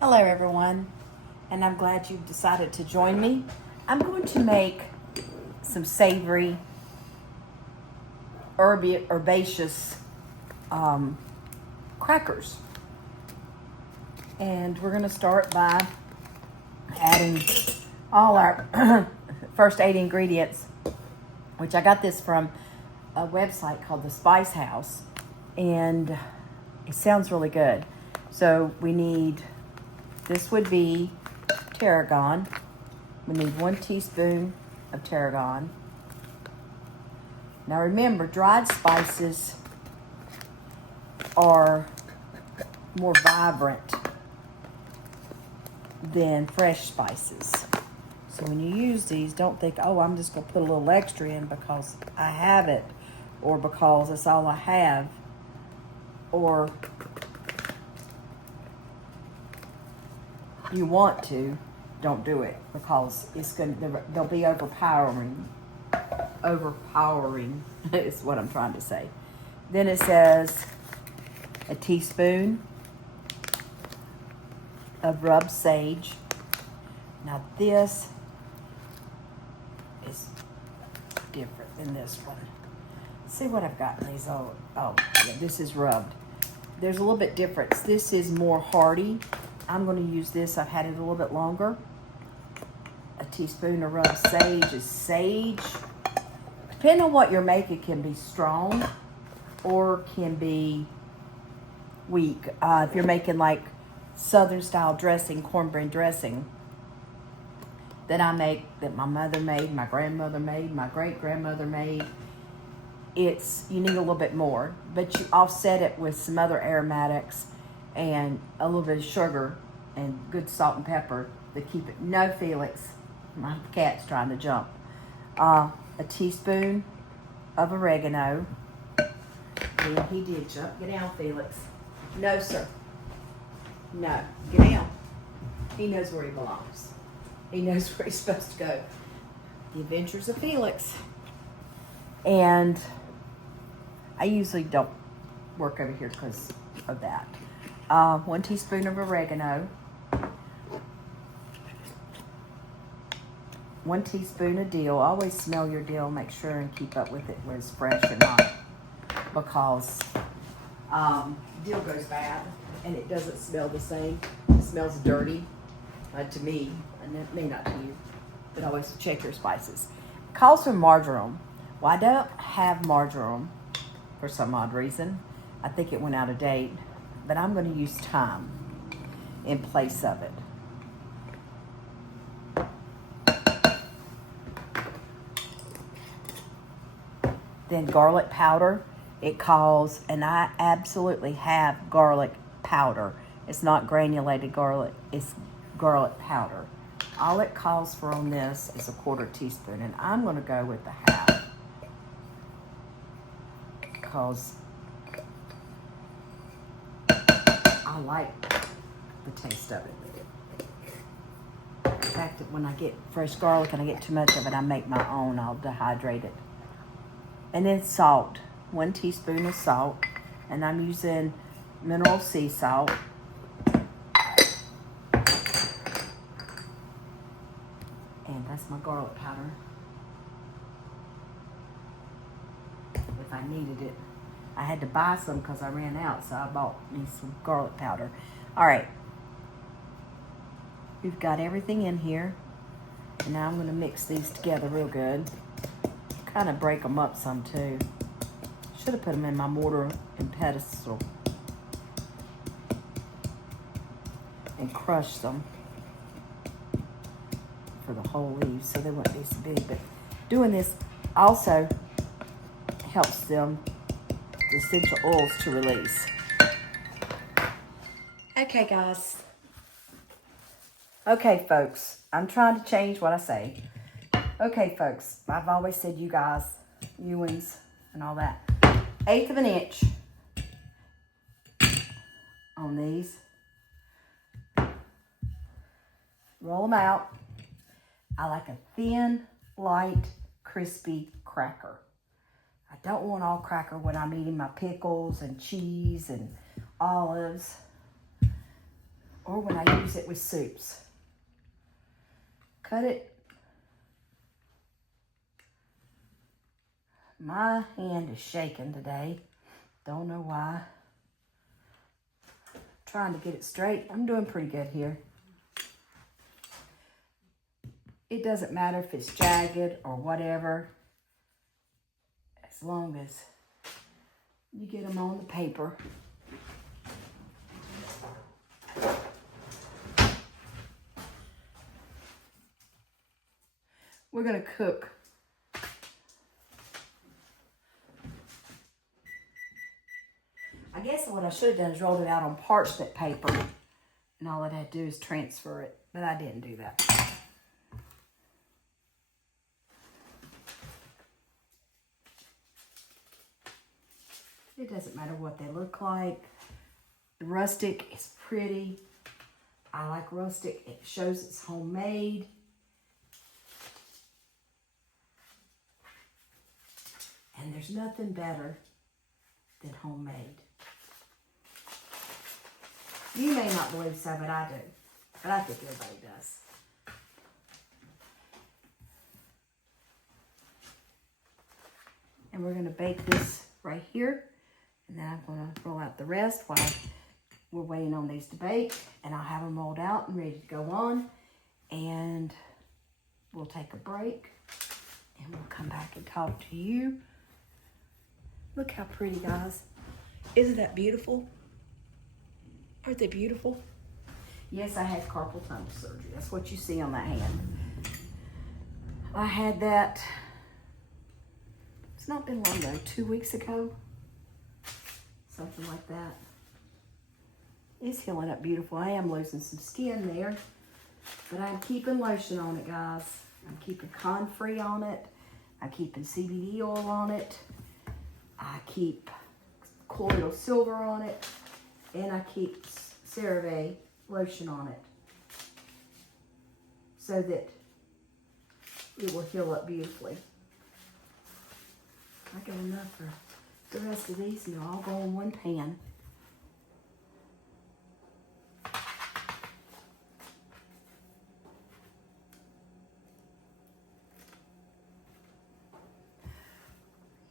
Hello everyone, and I'm glad you've decided to join me. I'm going to make some savory, herbaceous crackers. And we're going to start by adding all our first 8 ingredients, which I got this from a website called the Spice House, and it sounds really good. So we need, this would be tarragon. We need 1 teaspoon of tarragon. Now remember, dried spices are more vibrant than fresh spices. So when you use these, don't think, oh, I'm just going to put a little extra in because I have it, or because it's all I have, or you want to. Don't do it, because they'll be overpowering is what I'm trying to say. Then it says a teaspoon of rubbed sage. Now this is different than this one. See what I've got in these. Oh yeah, this is rubbed. There's a little bit difference. This is more hearty. I'm going to use this. I've had it a little bit longer. A teaspoon of rubbed sage is sage. Depending on what you're making, it can be strong or can be weak. If you're making like Southern style dressing, cornbread dressing, that I make, that my mother made, my grandmother made, my great grandmother made, you need a little bit more, but you offset it with some other aromatics and a little bit of sugar and good salt and pepper to keep it. No, Felix, my cat's trying to jump. A teaspoon of oregano. Yeah, he did jump. Get down, Felix. No, sir. No, get down. He knows where he belongs. He knows where he's supposed to go. The Adventures of Felix. And I usually don't work over here because of that. 1 teaspoon of oregano. 1 teaspoon of dill. Always smell your dill. Make sure and keep up with it, whether it's fresh or not, because dill goes bad and it doesn't smell the same. It smells dirty to me, and it may not to you, but always check your spices. It calls for marjoram. Well, I don't have marjoram for some odd reason. I think it went out of date, but I'm going to use thyme in place of it. Then garlic powder. It calls, and I absolutely have garlic powder. It's not granulated garlic, it's garlic powder. All it calls for on this is a 1/4 teaspoon, and I'm going to go with the half, because I like the taste of it. In fact, when I get fresh garlic and I get too much of it, I make my own. I'll dehydrate it. And then salt. 1 teaspoon of salt. And I'm using mineral sea salt. And that's my garlic powder, if I needed it. I had to buy some because I ran out, so I bought me some garlic powder. All right. We've got everything in here. And now I'm going to mix these together real good. Kind of break them up some too. Should have put them in my mortar and pestle and crushed them for the whole leaves so they wouldn't be so big. But doing this also helps them, the essential oils, to release. Okay, guys. Okay, folks. I'm trying to change what I say. Okay, folks. I've always said you guys, youans, and all that. 1/8 of an inch on these. Roll them out. I like a thin, light, crispy cracker. I don't want all cracker when I'm eating my pickles and cheese and olives or when I use it with soups. Cut it. My hand is shaking today. Don't know why. Trying to get it straight. I'm doing pretty good here. It doesn't matter if it's jagged or whatever, as long as you get them on the paper. We're gonna cook. I guess what I should have done is rolled it out on parchment paper, and all I had to do is transfer it, but I didn't do that. It doesn't matter what they look like. The rustic is pretty. I like rustic. It shows it's homemade. And there's nothing better than homemade. You may not believe so, but I do. But I think everybody does. And we're going to bake this right here. And then I'm going to roll out the rest while we're waiting on these to bake. And I'll have them rolled out and ready to go on. And we'll take a break. And we'll come back and talk to you. Look how pretty, guys. Isn't that beautiful? Aren't they beautiful? Yes, I had carpal tunnel surgery. That's what you see on that hand. I had that, it's not been long though, 2 weeks ago. Something like that. It's healing up beautiful. I am losing some skin there, but I'm keeping lotion on it, guys. I'm keeping con-free on it. I'm keeping CBD oil on it. I keep colloidal silver on it, and I keep CeraVe lotion on it so that it will heal up beautifully. I got enough for the rest of these, and they'll all go in one pan.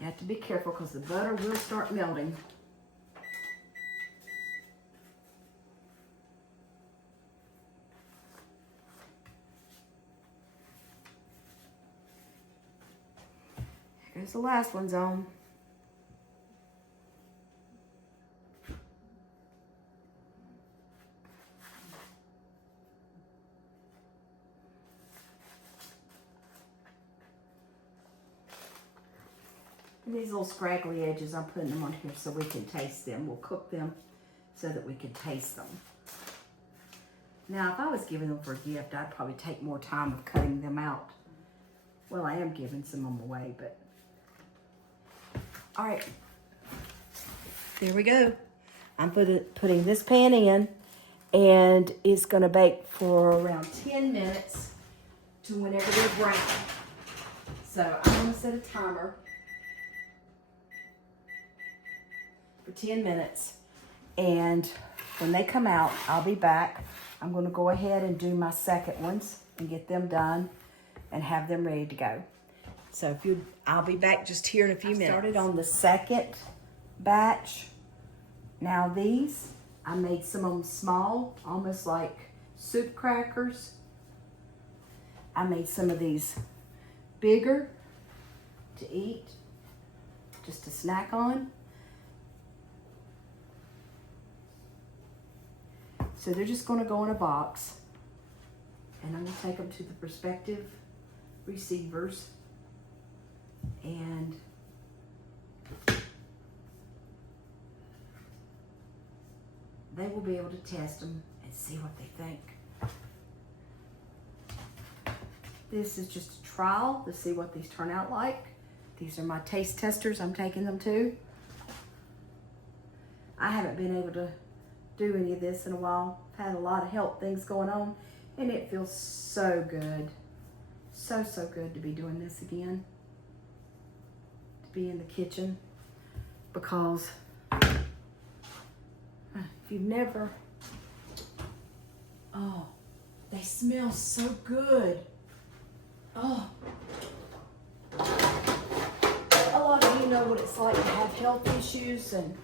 You have to be careful because the butter will start melting. Here's the last one's on. And these little scraggly edges, I'm putting them on here so we can taste them. We'll cook them so that we can taste them. Now, if I was giving them for a gift, I'd probably take more time of cutting them out. Well, I am giving some of them away, but... All right. There we go. I'm putting this pan in, and it's going to bake for around 10 minutes to whenever they're brown. So I'm going to set a timer for 10 minutes, and when they come out, I'll be back. I'm going to go ahead and do my second ones and get them done and have them ready to go. So I'll be back just here in a few minutes. I started on the second batch. Now these, I made some of them small, almost like soup crackers. I made some of these bigger to eat, just to snack on. So they're just going to go in a box, and I'm going to take them to the respective receivers, and they will be able to test them and see what they think. This is just a trial to see what these turn out like. These are my taste testers I'm taking them to. I haven't been able to do any of this in a while. I've had a lot of health things going on, and it feels so good. So good to be doing this again. To be in the kitchen, because if you've never Oh, they smell so good. Oh. A lot of you know what it's like to have health issues and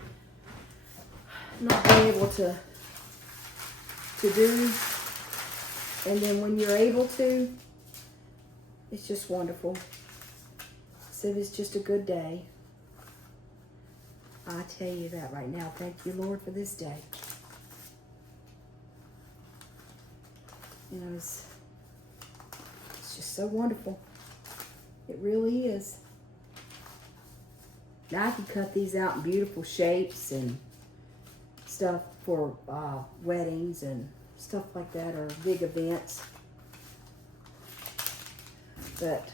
not be able to do. And then when you're able to, it's just wonderful. So it's just a good day. I tell you that right now. Thank you, Lord, for this day. You know, it's just so wonderful. It really is. Now I can cut these out in beautiful shapes and stuff for weddings and stuff like that, or big events. But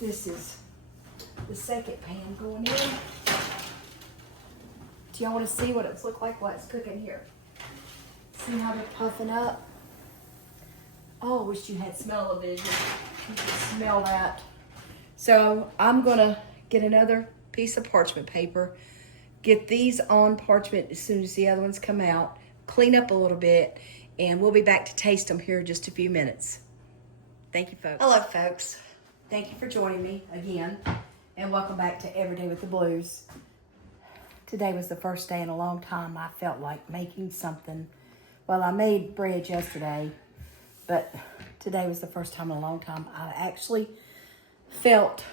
this is the second pan going in. Do y'all want to see what it's look like while it's cooking here? See how they're puffing up? Oh, I wish you had smell-o-vision. You can smell that. So I'm gonna get another piece of parchment paper, get these on parchment as soon as the other ones come out, clean up a little bit, and we'll be back to taste them here in just a few minutes. Thank you, folks. Hello, folks. Thank you for joining me again, and welcome back to Every Day with the Blues. Today was the first day in a long time I felt like making something. Well, I made bread yesterday, but today was the first time in a long time I actually felt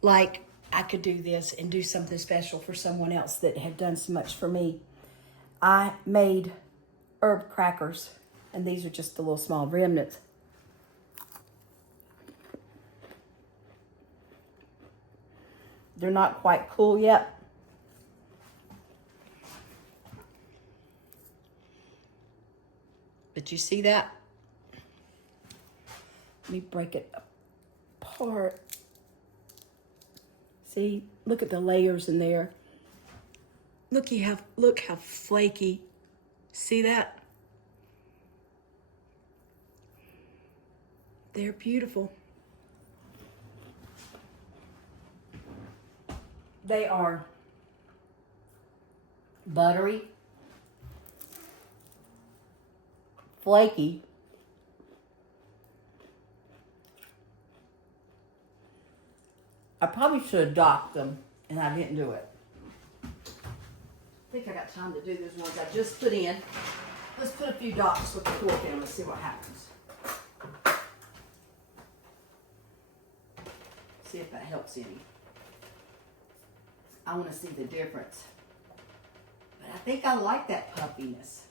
like I could do this and do something special for someone else that had done so much for me. I made herb crackers, and these are just the little small remnants. They're not quite cool yet. But you see that? Let me break it apart. See, look at the layers in there. Look how flaky. See that? They're beautiful. They are buttery, flaky, I probably should have docked them, and I didn't do it. I think I got time to do those ones I just put in. Let's put a few docks with the fork in and see what happens. See if that helps any. I want to see the difference. But I think I like that puffiness.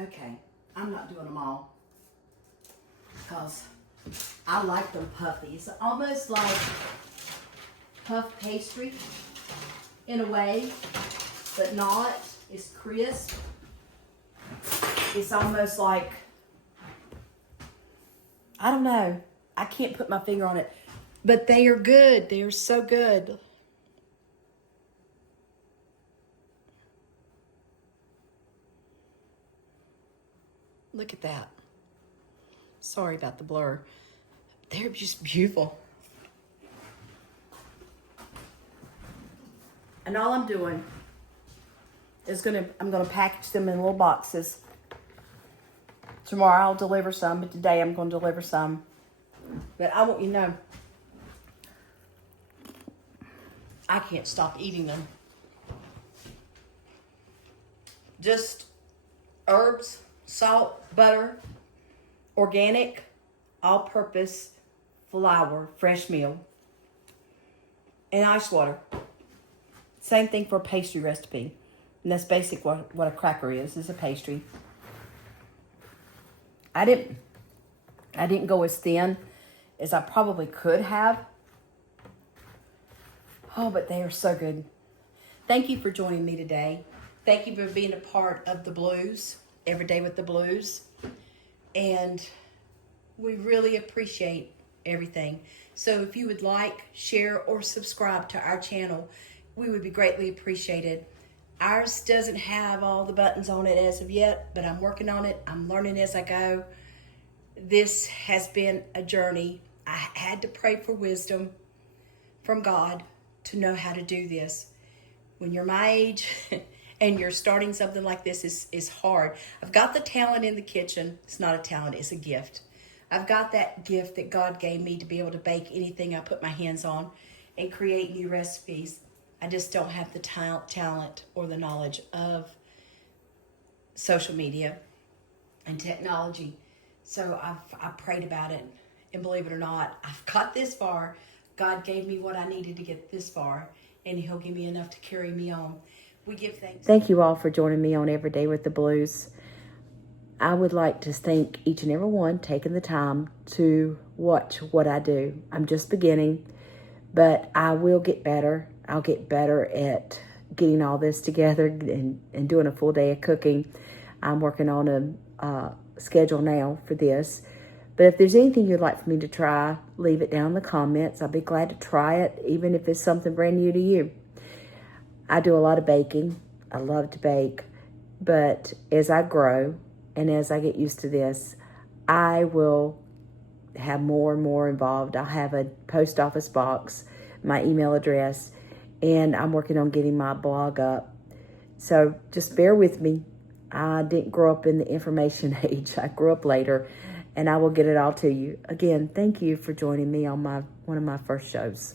Okay, I'm not doing them all because I like them puffy. It's almost like puff pastry in a way, but not. It's crisp. It's almost like, I don't know. I can't put my finger on it, but they are good. They are so good. Look at that. Sorry about the blur. They're just beautiful. And all I'm doing is I'm gonna package them in little boxes. Tomorrow I'll deliver some, but today I'm gonna deliver some. But I want you to know, I can't stop eating them. Just herbs, salt, butter, organic, all-purpose flour, fresh meal, and ice water. Same thing for a pastry recipe. And that's basic what a cracker is a pastry. I didn't go as thin as I probably could have. Oh, but they are so good. Thank you for joining me today. Thank you for being a part of the Blues, Every Day with the Blues. And we really appreciate everything. So if you would like, share, or subscribe to our channel, we would be greatly appreciated. Ours doesn't have all the buttons on it as of yet, but I'm working on it. I'm learning as I go. This has been a journey. I had to pray for wisdom from God to know how to do this. When you're my age and you're starting something like this is hard. I've got the talent in the kitchen. It's not a talent, it's a gift. I've got that gift that God gave me to be able to bake anything I put my hands on and create new recipes. I just don't have the talent or the knowledge of social media and technology. So I prayed about it, and believe it or not, I've got this far. God gave me what I needed to get this far, and He'll give me enough to carry me on. We give thanks. Thank you all for joining me on Every Day with the Blues. I would like to thank each and every one taking the time to watch what I do. I'm just beginning, but I will get better. I'll get better at getting all this together and doing a full day of cooking. I'm working on a schedule now for this. But if there's anything you'd like for me to try, leave it down in the comments. I'll be glad to try it, even if it's something brand new to you. I do a lot of baking. I love to bake. But as I grow and as I get used to this, I will have more and more involved. I'll have a post office box, my email address, and I'm working on getting my blog up. So just bear with me. I didn't grow up in the information age. I grew up later, and I will get it all to you. Again, thank you for joining me on one of my first shows.